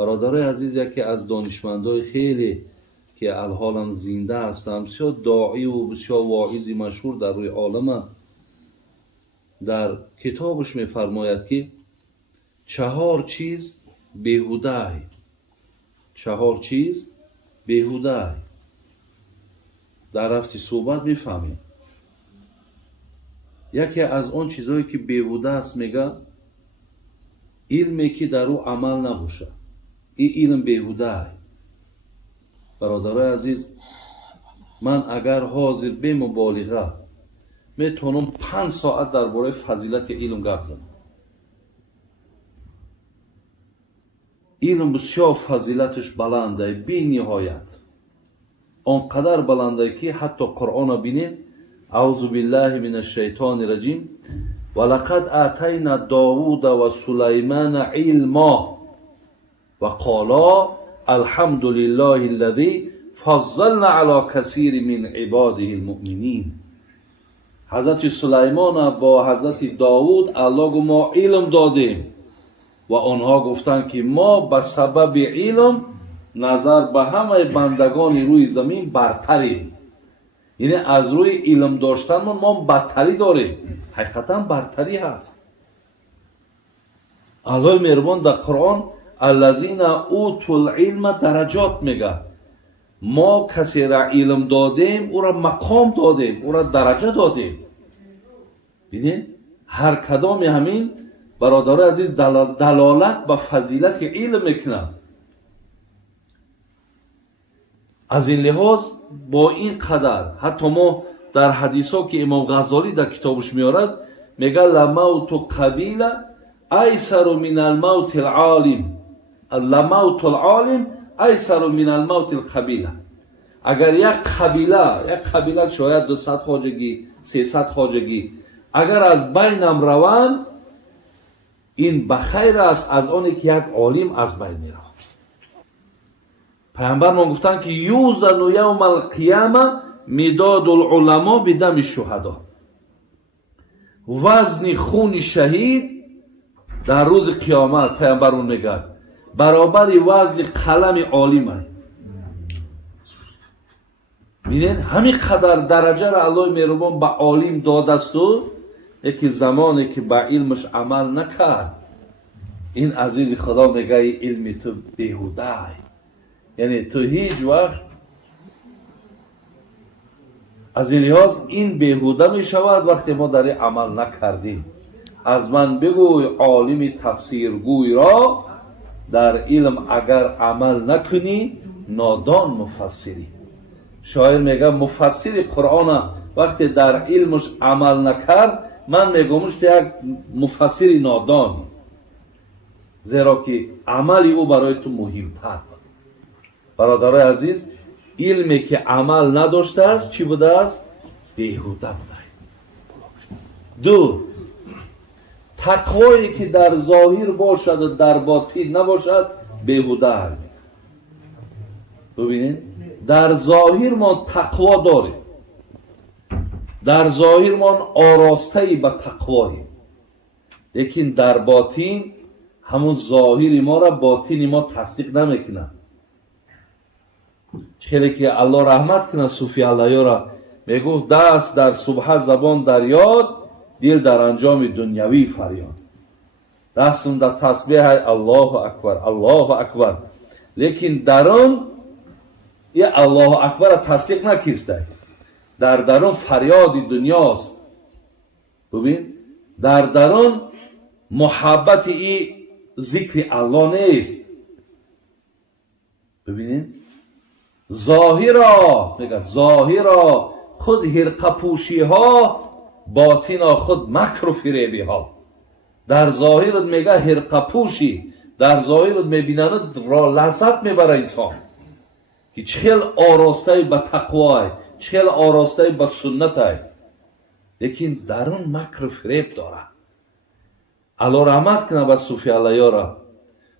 برادرای عزیز، یکی از دانشمندای خیلی که الحالا زنده هستند، بسیار داعی و بسیار واعظ مشهور در روی عالم، در کتابش میفرماید که 4 چیز بیهوده، 4 چیز بیهوده. در رفت صحبت میفهمیم یکی از اون چیزهایی که بیهوده است میگه علمی که در او عمل نباشه، این علم بیهوده. برادرای عزیز، من اگر حاضر به مبالغه میتونم 5 ساعت درباره فضیلت علم گفت زنم. علم بسیار فضیلتش بلنده، بی نهایت، آنقدر بلنده که حتی قرآن بینید، اعوذ بالله من الشیطان الرجیم ولقد آتینا داوود و سلیمان علما و قالا الحمد لله الذی فضلنا علی کثیر من عباده المؤمنین. حضرت سلیمان با حضرت داوود الله گفت ما علم دادیم و آنها گفتند که ما به سبب علم نظر به همه بندگان روی زمین برتریم. یعنی از روی علم داشتن ما برتری داریم. حقیقتا برتری هست. الله مهربان در قرآن الذین اوتوا العلم درجات میگه. ما کسی را علم دادیم، او را مقام دادیم، او را درجه دادیم. ببینید هر کدام همین برادر عزیز دلالت به فضیلت علم میکنه. از این لحاظ با این قدر حتی ما در حدیث ها که امام غزالی در کتابش میارد میگه لموت قبیله ایسر من الموت العالم، لموت العالم ایسر من الموت القبیله. اگر یک قبیله شاید 200 خواجگی 300 خواجگی اگر از بینم روند، این بخیر است از آنی که یک عالم از بین میره. پیامبر ما گفتن که یوزن یوم القیامه مداد العلماء بدم الشهدا. وزن خون شهید در روز قیامت پیامبر اون میگه برابر وزن قلم عالمه. ببینید همین قدر درجه را الله مهربان به عالم داده است و یکی زمانی که به علمش عمل نکرد، این عزیز خدا میگه علم تو بیهوده. یعنی تو هیچ وقت از این لحاظ این بیهوده می شود وقتی ما در عمل نکردیم. از من بگوی عالم تفسیرگوی را در علم اگر عمل نکنی نادان مفسری. شاعر میگه مفسر قرآن وقتی در علمش عمل نکرد من میگمش یک مفسر نادان، زیرا که عمل او برای تو مهمتر. برادرای عزیز، علمی که عمل نداشته است چی بوده است؟ بیهوده بوده. 2 تقوایی که در ظاهر باشد و در باطن نباشد بیهوده. ببینید در ظاهر ما تقوا داریم، در ظاهر ما آراسته‌ای به تقواییم، لیکن در باطن همون ظاهر ما را باطن ما تصدیق نمیکنه. چهره که الله رحمت کنه صوفی علیه را میگفت دست در صبح زبان در یاد، دل در انجام دنیوی فریاد. دستم در تسبیح الله اکبر الله اکبر، لیکن درون یه الله اکبر را تصدیق نکرده، در درون فریاد دنیاست. ببین در درون محبت ای ذکر الله نیست. ببینید ظاهرا میگه ظاهرا خود حرقه پوشی ها، باطنا خود مکر و فریبی ها. در ظاهرت میگه حرقه پوشی، در ظاهرت میبینند را لذت میبره انسان که چهل آراسته به تقوای، چهل آراسته به سنت، لیکن درون مکر و فریب داره. الله رحمت کنه به صوفی علیه را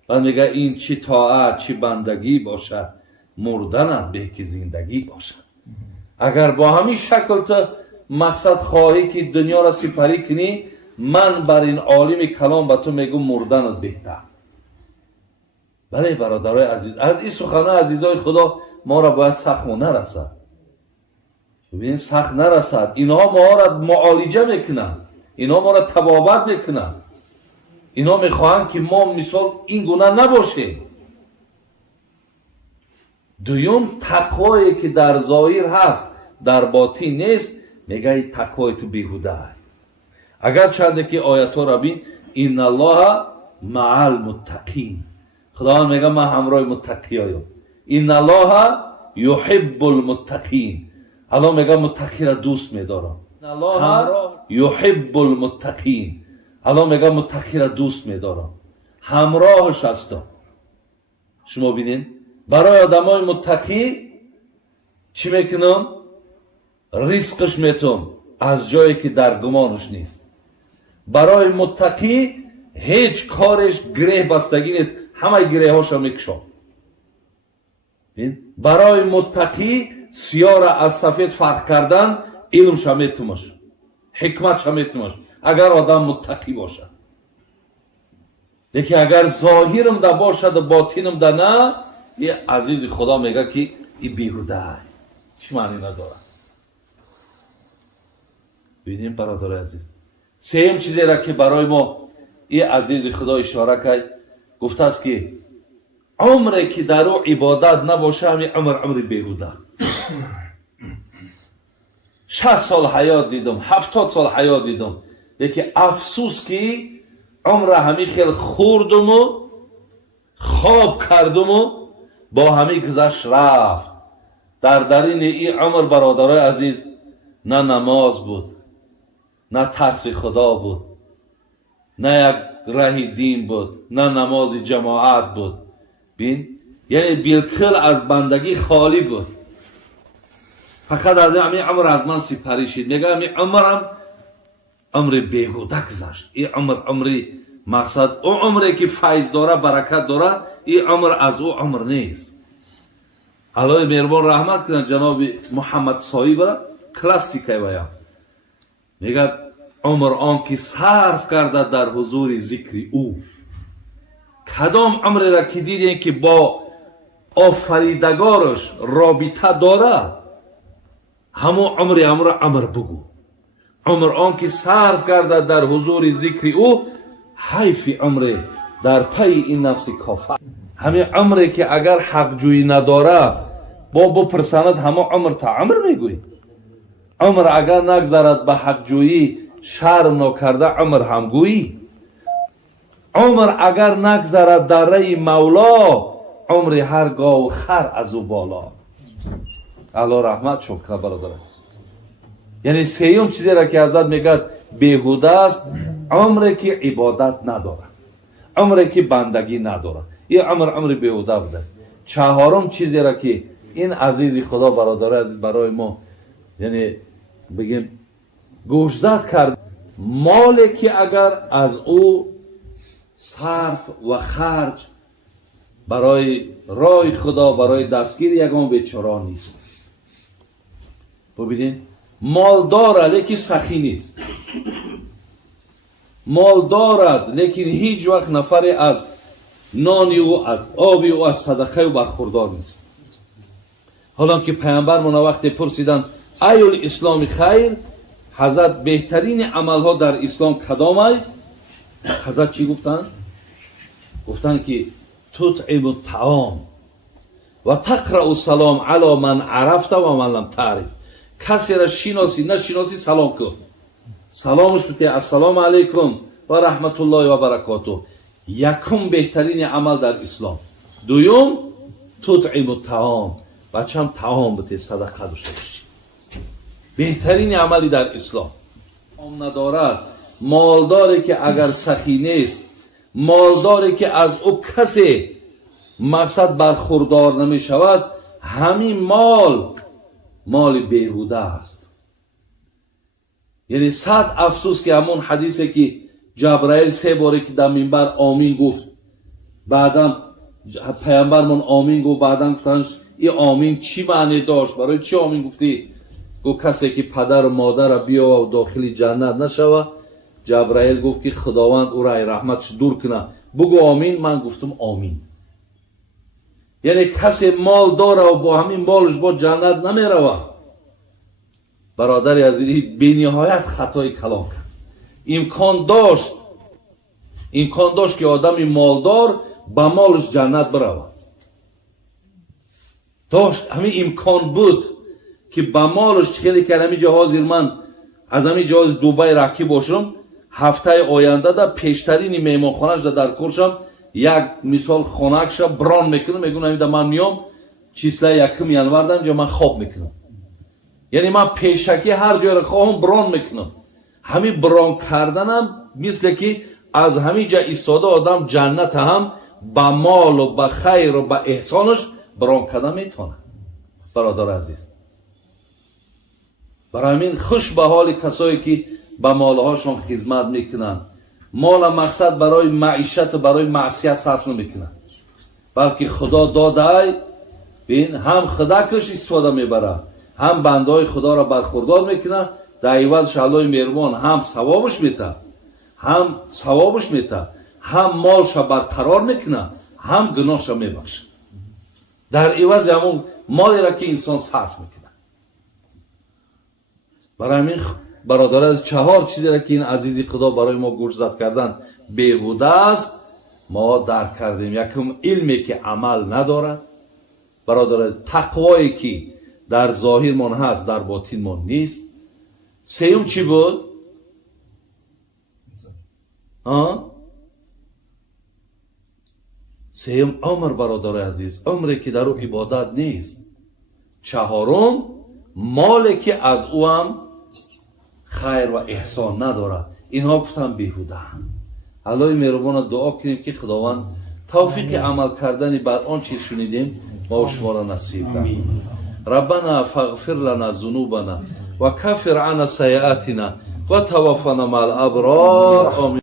و میگه این چی طاعت چی بندگی باشد، مردنت به که زندگی باشد. اگر با همین شکل تو مقصد خواهی که دنیا را سپری کنی، من بر این عالم کلام به تو میگم مردنت بهتر. بله برادرای عزیز، از این سخنان عزیزای خدا ما را باید سخت نرسد. ببینید سخت نرسد. اینها ما را معالجه میکنن، اینها ما را تبابت میکنن، اینها میخواهند که ما مثال این گونه نباشیم. دویم تقوایی که در ظاهر هست در باطن نیست، میگه این تقوای تو بیهوده. اگر چند که آیات ها را بین، این الله مع المتقین، خداوند میگه من همراه متقیایم. این الله یحب المتقین، الله میگه متقی را دوست میدارم. این الله یحب المتقین، الله میگه متقی را دوست میدارم، همراهش هستم. شما ببینید برای آدمای متقی چی میکنم؟ رزقش میتون از جایی که در گمانش نیست. برای متقی هیچ کارش گره بستگی نیست، همه گره هاشو میکشم. برای متقی سیاه را از سفید فرق کردن علمش هم میتونش، حکمتش هم میتونش، اگر آدم متقی باشد. لیکن اگر ظاهرم ده باشد و باطنم ده نه، یه عزیز خدا میگه که این بیهوده چی معنی نداره. ببینیم برادر عزیز، سیم چیزی را که برای ما این عزیز خدا اشاره کرد، گفته است که عمری که در او عبادت نباشه همین عمر بیهوده. 60 سال حیات دیدم، 70 سال حیات دیدم، لیکن افسوس که عمر همین خیلی خوردم و خواب کردم و با همین گذشت رفت. درین این عمر برادرای عزیز نه نماز بود، نه ترس خدا بود، نه یک راه دین بود، نه نماز جماعت بود. بین یعنی بالکل از بندگی خالی بود. فقط در همین عمر از من سپری شد. میگه همین عمرم عمر بیهوده گذشت. این عمری مقصد اون عمری که فیض داره، برکت داره، این عمر از او عمر نیست. الله مهربان رحمت کنه جناب محمد صاحب را کلاسیکه ویا میگه عمر آن که صرف کرده در حضور ذکر او. کدام عمر را که دیدین که با آفریدگارش رابطه داره، همون عمر بگو. عمر آن که صرف کرده در حضور ذکر او، حیف عمر در پی این نفس کافر. همین عمری که اگر حق جویی نداره با بپرساند، همون عمر تا عمر میگوی. عمر اگر نگذارد به حق جویی شرم نکرده، عمر هم گویی. عمر اگر نگذارد در رای مولا، عمر هر گاو خر از او بالا. الله رحمت شد که برادر. یعنی سیوم چیزی را که حضرت میگه بیهوده است، عمری که عبادت نداره، عمری که بندگی نداره، این عمر بیهوده بوده. چهارم چیزی را که این عزیز خدا برادر عزیز برای ما یعنی بگیم گوشزد کرد، مالی که اگر از او صرف و خرج برای راه خدا، برای دستگیر یگان بیچاره نیست. ببینید مال دارد لیکن سخی نیست، مال دارد لیکن هیچ وقت نفر از نانی او، از آبی او، از صدقه او برخوردار نیست. حالا که پیامبر من وقتی پرسیدن ایول اسلام خیر، حضرت بهترین عمل ها در اسلام کدام ای؟ حضرت چی گفتن؟ گفتن که تطعم الطعام و تقرأ السلام علی من عرفت و من لم تعرف. کسی را شناسی نشناسی سلام کن، سلامش بده، السلام علیکم و رحمت الله و برکاته. یکم بهترین عمل در اسلام. دوم تطعم الطعام، بچم طعام بده، صدقه داشته باشی. بهترین عملی در اسلام. ندارد مالداری که اگر سخی نیست، مالداری که از او کسی مقصد برخوردار نمی شود، همین مال بیهوده است. یعنی صد افسوس که همون حدیثی که جبرائیل 3 باره که در منبر آمین گفت، بعدم پیامبر من آمین گفت، بعدم گفتنش این آمین چی معنی داشت، برای چی آمین گفتی؟ گفت کسی که پدر و مادر را بیا و داخل جنت نشوه. جبرائیل گفت که خداوند او را رحمتش دور کنه، بگو آمین. من گفتم آمین. یعنی کسی مال داره و با همین مالش با جنت نمیروه. برادری عزیز بی نهایت خطای کلان کرد. امکان داشت که آدم مالدار با مالش جنت بروه. داشت، همین امکان بود که با مالش خیلی که همین جهاز من از همین جهاز دوبای رکی باشم، هفته آینده در پیشترین میمانخانه‌اش در کورشم یک مثال خانه‌اش بران میکنم، میگم همین من میام چیزلا یکم ینوردن جا من خواب میکنم. یعنی من پیشکی هر جای را خواهم بران میکنم. همین بران کردنم مثل که از همین جا ایستاده آدم جنت هم با مال و با خیر و با احسانش بران کردن میتونه. برادر عزیز، برای همین خوش به حال کسایی که با مالهاشون خدمت میکنن. مال مقصد برای معیشت و برای معصیت صرف نمیکنن، بلکه خدا داده بین هم خدا کش استفاده میبره، هم بنده های خدا را برخوردار میکنه. در عوض الله مهربان هم ثوابش میته، هم مالش برقرار میکنه، هم گناهش میبخشه. در عوض همون مالی را که انسان صرف میکنه. برای همین برادر از 4 چیزی را که این عزیزی خدا برای ما گوشزد کردن بیهوده است ما درک کردیم. یکم علمی که عمل ندارد، برادر از تقوایی که در ظاهر من هست در باطن من نیست. سیوم چی بود؟ سیوم عمر برادر عزیز، عمری که در او عبادت نیست. 4 مالی که از او هم خیر و احسان نداره. اینها گفتن بیهوده. الله مهربان دعا کنیم که خداوند توفیق عمل کردن بر آن چیز شنیدیم ما و شما را نصیب کنه. ربنا فاغفر لنا ذنوبنا و کفر عنا سیئاتنا و توفنا مع الابرار. آمین.